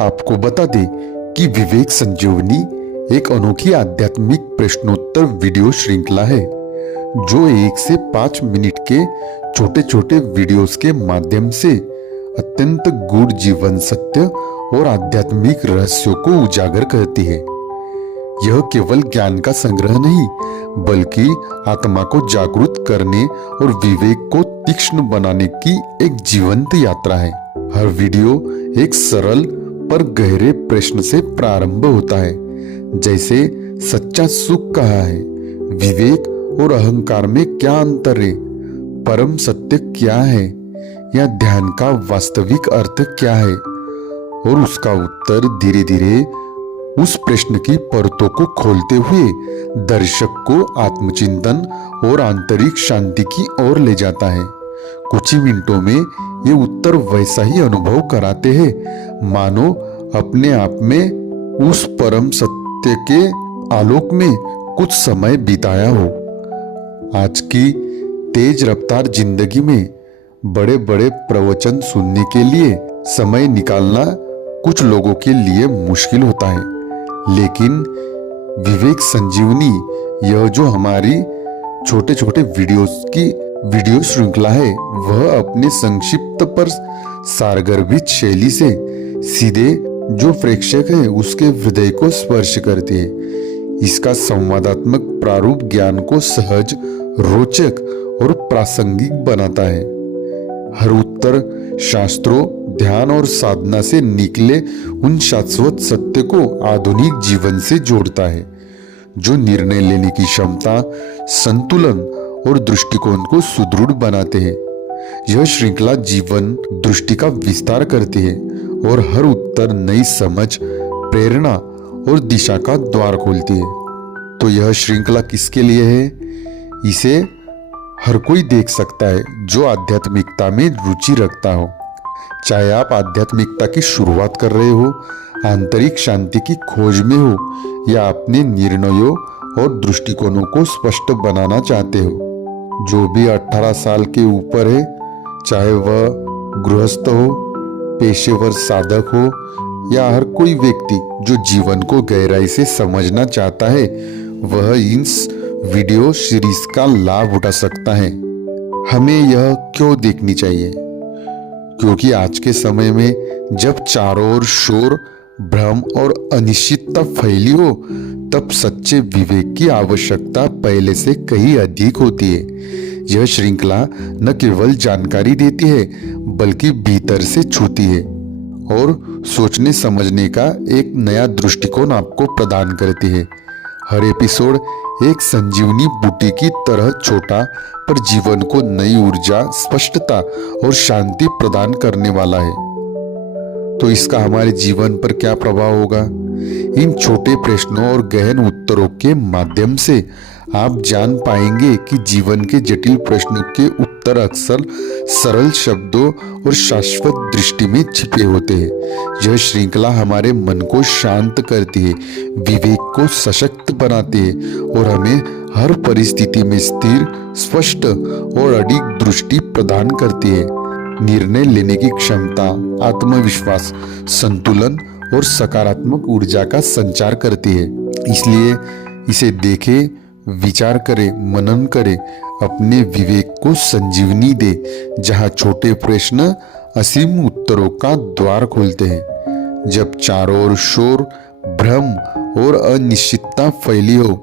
आपको बता दें कि विवेक संजीवनी एक अनोखी आध्यात्मिक प्रश्नोत्तर वीडियो श्रृंखला है जो 1 से 5 मिनट के छोटे छोटे वीडियोस के माध्यम से अत्यंत गूढ़ जीवन सत्य और आध्यात्मिक रहस्यों को उजागर करती है। यह केवल ज्ञान का संग्रह नहीं बल्कि आत्मा को जागरूक करने और विवेक को तीक्ष्ण बनाने की एक जीवंत यात्रा है। हर वीडियो एक सरल पर गहरे प्रश्न से प्रारंभ होता है, जैसे सच्चा सुख कहाँ है, विवेक और अहंकार में क्या अंतर है, परम सत्य क्या है, या ध्यान का वास्तविक अर्थ क्या है। और उसका उत्तर धीरे धीरे उस प्रश्न की परतों को खोलते हुए दर्शक को आत्मचिंतन और आंतरिक शांति की ओर ले जाता है। कुछ ही मिनटों में ये उत्तर वैसा ही अनुभव कराते हैं मानो अपने आप में उस परम सत्य के आलोक में कुछ समय बिताया हो। आज की तेज रफ्तार जिंदगी में बड़े बड़े प्रवचन सुनने के लिए समय निकालना कुछ लोगों के लिए मुश्किल होता है, लेकिन विवेक संजीवनी यह जो हमारी छोटे छोटे वीडियो श्रृंखला है वह अपने संक्षिप्त पर सारगर्भित शैली से सीधे जो प्रेक्षक है उसके हृदय को स्पर्श करती है। इसका संवादात्मक प्रारूप ज्ञान को सहज, रोचक और प्रासंगिक बनाता है। हर उत्तर शास्त्रों, ध्यान और साधना से निकले उन शाश्वत सत्य को आधुनिक जीवन से जोड़ता है, जो निर्णय लेने की क्षमता, संतुलन और दृष्टिकोण को सुदृढ़ बनाते हैं। यह श्रृंखला जीवन दृष्टि का विस्तार करती है और हर उत्तर नई समझ, प्रेरणा और दिशा का द्वार खोलती है। तो यह श्रृंखला किसके लिए है? इसे हर कोई देख सकता है जो आध्यात्मिकता में रुचि रखता हो। चाहे आप आध्यात्मिकता की शुरुआत कर रहे हो, आंतरिक शांति की खोज में हो, या अपने निर्णयों और दृष्टिकोणों को स्पष्ट बनाना चाहते हो। जो भी 18 साल के ऊपर है, चाहे वह गृहस्थ हो, पेशेवर साधक हो या हर कोई व्यक्ति जो जीवन को गहराई से समझना चाहता है, वह इस वीडियो सीरीज का लाभ उठा सकता है। हमें यह क्यों देखनी चाहिए? क्योंकि आज के समय में जब चारों ओर शोर, भ्रम और अनिश्चितता फैली हो, तब सच्चे विवेक की आवश्यकता पहले से कहीं अधिक होती है। यह श्रृंखला न केवल जानकारी देती है बल्कि भीतर से छूती है और सोचने समझने का एक नया दृष्टिकोण आपको प्रदान करती है। हर एपिसोड एक संजीवनी बूटी की तरह छोटा पर जीवन को नई ऊर्जा, स्पष्टता और शांति प्रदान करने वाला है। तो इसका हमारे जीवन पर क्या प्रभाव होगा? इन छोटे प्रश्नों और गहन उत्तरों के माध्यम से आप जान पाएंगे कि जीवन के जटिल प्रश्नों के उत्तर अक्सर सरल शब्दों और शाश्वत दृष्टि में छिपे होते हैं। यह श्रृंखला हमारे मन को शांत करती है, विवेक को सशक्त बनाती है और हमें हर परिस्थिति में स्थिर, स्पष्ट और अडिग दृष्टि प्रदान करती है। निर्णय लेने की क्षमता, आत्मविश्वास, संतुलन और सकारात्मक ऊर्जा का संचार करती है। इसलिए इसे देखें, विचार करें, मनन करें, अपने विवेक को संजीवनी दे, जहां छोटे प्रश्न असीम उत्तरों का द्वार खोलते हैं। जब चारों ओर शोर, भ्रम और अनिश्चितता फैली हो,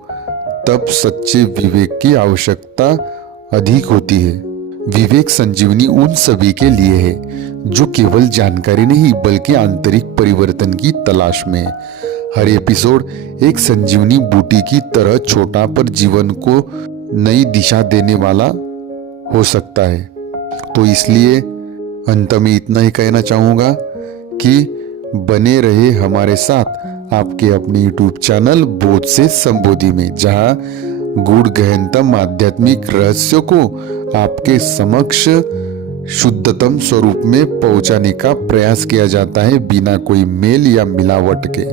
तब सच्चे विवेक की आवश्यकता अधिक होती है। विवेक संजीवनी उन सभी के लिए है जो केवल जानकारी नहीं बल्कि आंतरिक परिवर्तन की तलाश में है। हर एपिसोड एक संजीवनी बूटी की तरह छोटा पर जीवन को नई दिशा देने वाला हो सकता है। तो इसलिए अंत में इतना ही कहना चाहूँगा कि बने रहे हमारे साथ आपके अपने YouTube चैनल बोध से संबोधि में, जहाँ गूढ़ गहनतम आध्यात्मिक रहस्यों को आपके समक्ष शुद्धतम स्वरूप में पहुंचाने का प्रयास किया जाता है, बिना कोई मेल या मिलावट के।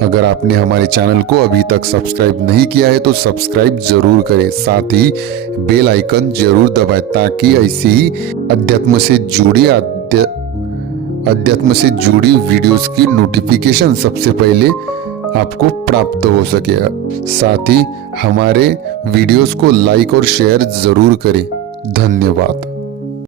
अगर आपने हमारे चैनल को अभी तक सब्सक्राइब नहीं किया है तो सब्सक्राइब जरूर करें, साथ ही बेल आइकन जरूर दबाएं ताकि ऐसी ही अध्यात्म से जुड़ी अध्यात्म से जुड़ी वीडियोस की नोटिफिकेशन सबसे पहले आपको प्राप्त हो सकेगा। साथ ही हमारे वीडियोस को लाइक और शेयर जरूर करें। धन्यवाद।